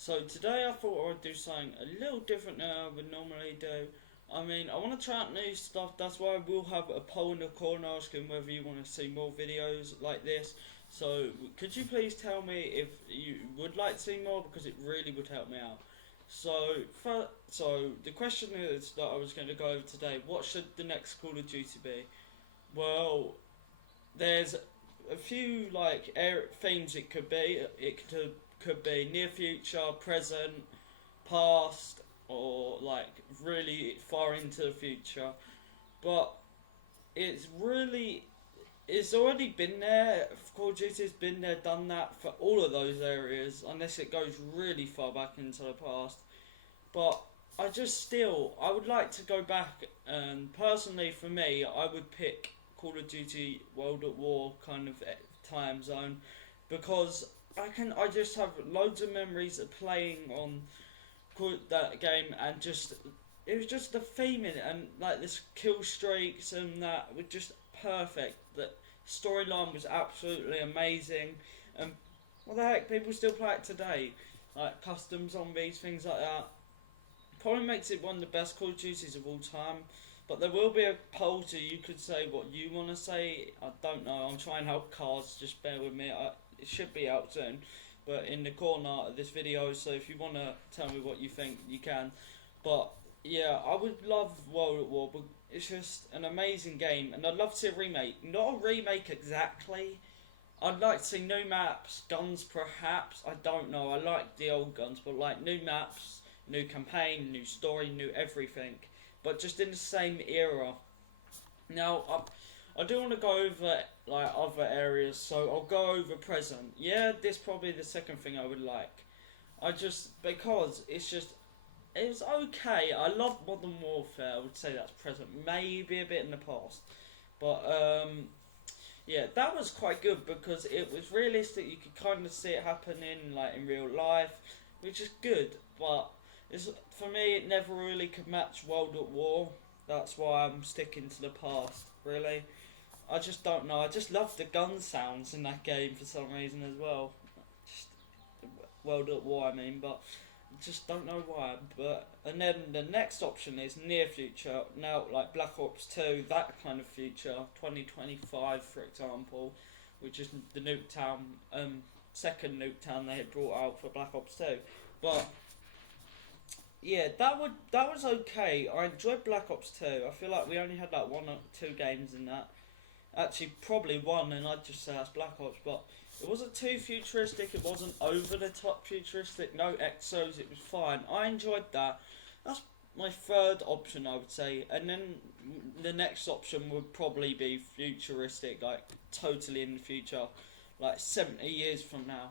So today I thought I'd do something a little different than I would normally do. I want to try out new stuff. That's why we'll have a poll in the corner asking whether you want to see more videos like this. So could you please tell me if you would like to see more, because it really would help me out. So the question is that I was going to go over today: what should the next Call of Duty be? Well, there's a few themes it could be. It could be near future, present, past, or like really far into the future. But it's really it's already been there. Call of Duty's been there, done that for all of those areas, unless it goes really far back into the past. But I would like to go back, and personally for me, I would pick Call of Duty World at War kind of time zone, because I just have loads of memories of playing on that game, and just it was just the theme in it, and like this kill streaks and that were just perfect. The storyline was absolutely amazing, and what the heck, people still play it today, like custom zombies, things like that. Probably makes it one of the best Call of Duties of all time. But there will be a poll, so you could say what you want to say. I don't know. I'm trying to help cards. Just bear with me. It should be out soon, but in the corner of this video. So if you want to tell me what you think, you can. But yeah, I would love World at War. But it's just an amazing game, and I'd love to see a remake. Not a remake exactly. I'd like to see new maps, guns perhaps. I don't know. I like the old guns, but like new maps, new campaign, new story, new everything. But just in the same era. Now, I do want to go over like other areas, so I'll go over present. Yeah, this probably the second thing I would like. Because it's okay. I love Modern Warfare. I would say that's present. Maybe a bit in the past, but yeah, that was quite good because it was realistic. You could kind of see it happening like in real life, which is good. But for me, it never really could match World at War. That's why I'm sticking to the past. Really, I just don't know. I just love the gun sounds in that game for some reason as well. Just World at War, I mean, but just don't know why. But and then the next option is near future. Now, like Black Ops 2, that kind of future, 2025, for example, which is the Nuketown, second Nuketown they had brought out for Black Ops 2. But yeah, that was okay. I enjoyed Black Ops 2. I feel like we only had like one or two games in that. Actually, probably one, and I'd just say that's Black Ops. But it wasn't too futuristic. It wasn't over the top futuristic. No exos. It was fine. I enjoyed that. That's my third option, I would say. And then the next option would probably be futuristic, like totally in the future, like 70 years from now.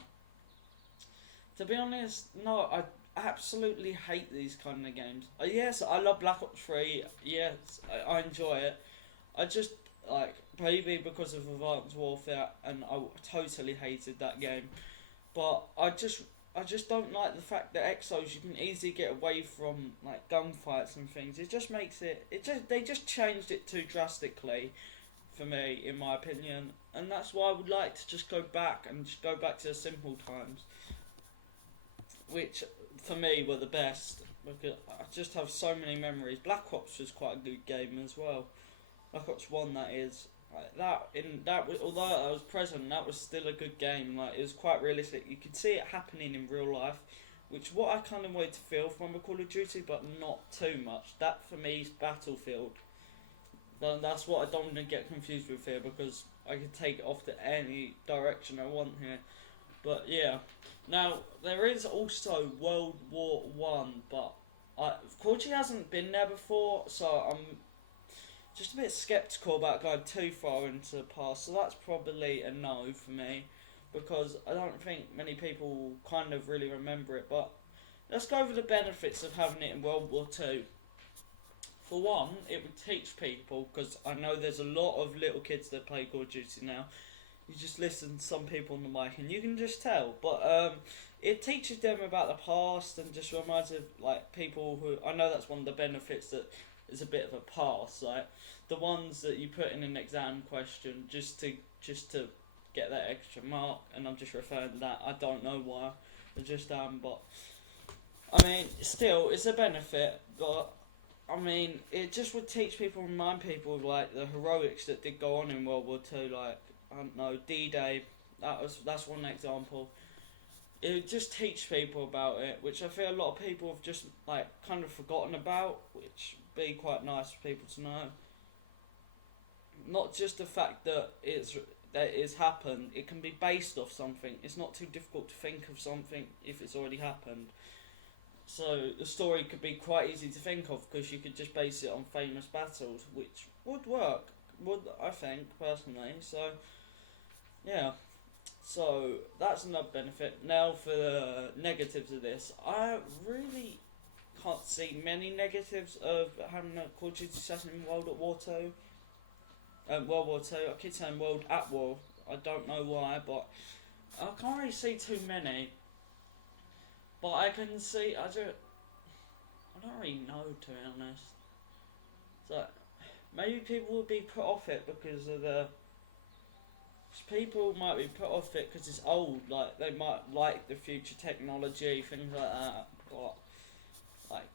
To be honest, no, I absolutely hate these kind of games. Yes, I love Black Ops 3. Yes, I enjoy it. I just like maybe because of Advanced Warfare, and I totally hated that game. But I just don't like the fact that Exos you can easily get away from like gunfights and things. It just makes they just changed it too drastically for me, in my opinion, and that's why I would like to just go back and just go back to the simple times, which for me were the best. Because I just have so many memories. Black Ops was quite a good game as well. Black Ops One, that is. Like although I was present, that was still a good game. Like it was quite realistic. You could see it happening in real life, which what I kind of wanted to feel from a Call of Duty, but not too much. That for me is Battlefield. That's what I don't want to get confused with here, because I could take it off to any direction I want here. But yeah, now there is also World War One, but Corgi hasn't been there before, so I'm just a bit skeptical about going too far into the past. So that's probably a no for me, because I don't think many people kind of really remember it. But let's go over the benefits of having it in World War Two. For one, it would teach people, because I know there's a lot of little kids that play Call of Duty now. You just listen to some people on the mic and you can just tell. But it teaches them about the past, and just reminds of like people who I know that's one of the benefits, that is a bit of a pass, like the ones that you put in an exam question just to get that extra mark. And I'm just referring to that. I don't know why. I just but I mean, still, it's a benefit, but I mean, it just would teach people, remind people of like the heroics that did go on in World War Two. Like, I don't know, D-Day. That's one example. It would just teach people about it, which I feel a lot of people have just like kind of forgotten about, which would be quite nice for people to know. Not just the fact that it's happened. It can be based off something. It's not too difficult to think of something if it's already happened. So the story could be quite easy to think of because you could just base it on famous battles, which would work. Would I think personally? So yeah. So that's another benefit. Now for the negatives of this, I really can't see many negatives of having a Call of Duty assassin in World War Two. World War Two. I keep saying World at War. I don't know why, but I can't really see too many. But I can see. I don't really know, to be honest. So maybe people would be put off it because of the. People might be put off it because it's old. Like they might like the future technology, things like that. But like,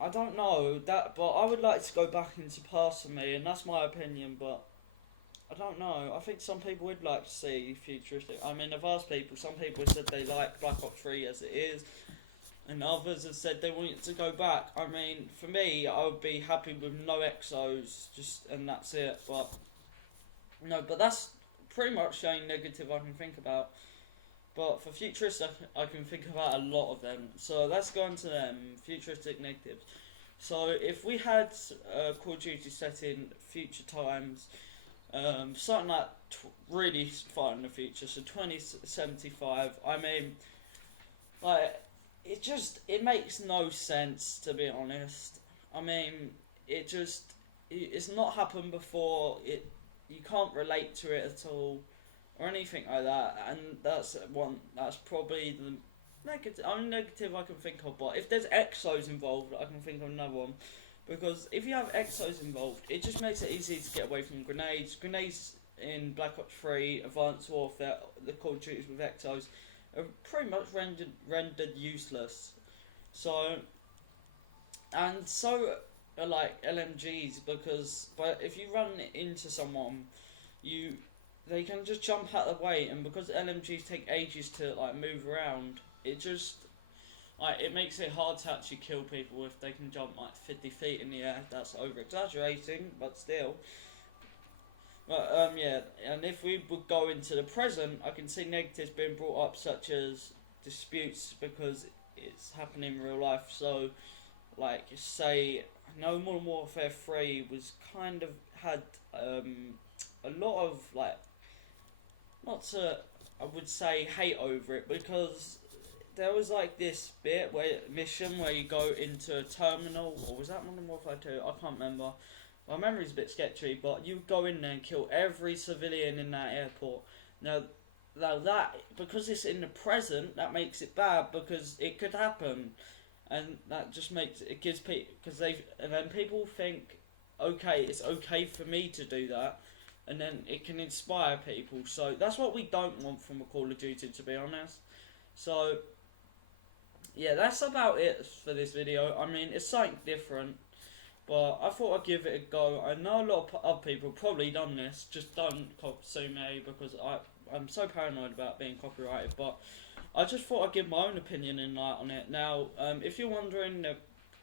I don't know that. But I would like to go back into past for me, and that's my opinion. But I don't know. I think some people would like to see futuristic. I mean, I've asked people. Some people have said they like Black Ops 3 as it is, and others have said they want it to go back. I mean, for me, I would be happy with no exos, just and that's it. But no, but that's pretty much the only negative I can think about. But for futuristic, I can think about a lot of them. So let's go on to them. Futuristic negatives. So if we had Call of Duty set in future times, something like really far in the future, so 2075. I mean, like it makes no sense, to be honest. I mean, it's not happened before. You can't relate to it at all or anything like that, and that's probably the negative only negative I can think of. But if there's exos involved, I can think of another one. Because if you have exos involved, it just makes it easy to get away from grenades. Grenades in Black Ops 3, Advanced Warfare, the Call of Duties with exos, are pretty much rendered useless. So, and so are like LMGs, but if you run into someone, you they can just jump out of the way, and because LMGs take ages to like move around, it just like it makes it hard to actually kill people if they can jump like 50 feet in the air. That's over exaggerating, but still. But yeah, and if we would go into the present, I can see negatives being brought up, such as disputes because it's happening in real life. So, like, say, No Modern Warfare 3 was kind of had a lot of like, not to, I would say hate over it, because there was like this mission where you go into a terminal, or was that Modern Warfare 2? I can't remember. My memory's a bit sketchy, but you go in there and kill every civilian in that airport. Now that, because it's in the present, that makes it bad because it could happen, and that just makes it gives people, and then people think, okay, it's okay for me to do that, and then it can inspire people. So that's what we don't want from a Call of Duty, to be honest. So yeah, that's about it for this video. I mean, it's something different, but I thought I'd give it a go. I know a lot of other people probably done this, just don't sue me because I'm so paranoid about being copyrighted, but I just thought I'd give my own opinion and light on it. Now, if you're wondering, the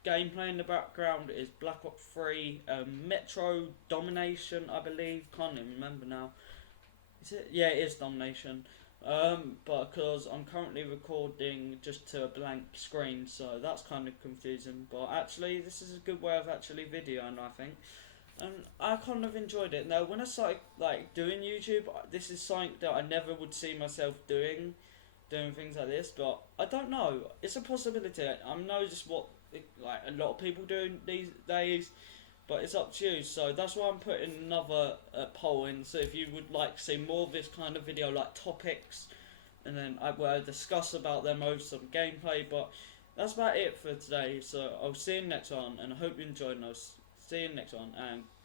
gameplay in the background is Black Ops 3, Metro Domination, I believe. Can't even remember now. Is it? Yeah, it is Domination. But because I'm currently recording just to a blank screen, so that's kind of confusing. But actually, this is a good way of actually videoing, I think. And I kind of enjoyed it. Now, when I started like doing YouTube, this is something that I never would see myself doing things like this. But I don't know. It's a possibility. I know just what like a lot of people do these days. But it's up to you, so that's why I'm putting another poll in. So if you would like to see more of this kind of video, like topics, and then I discuss about them over some gameplay. But that's about it for today. So I'll see you next one, and I hope you enjoyed those. See you next one, and goodbye.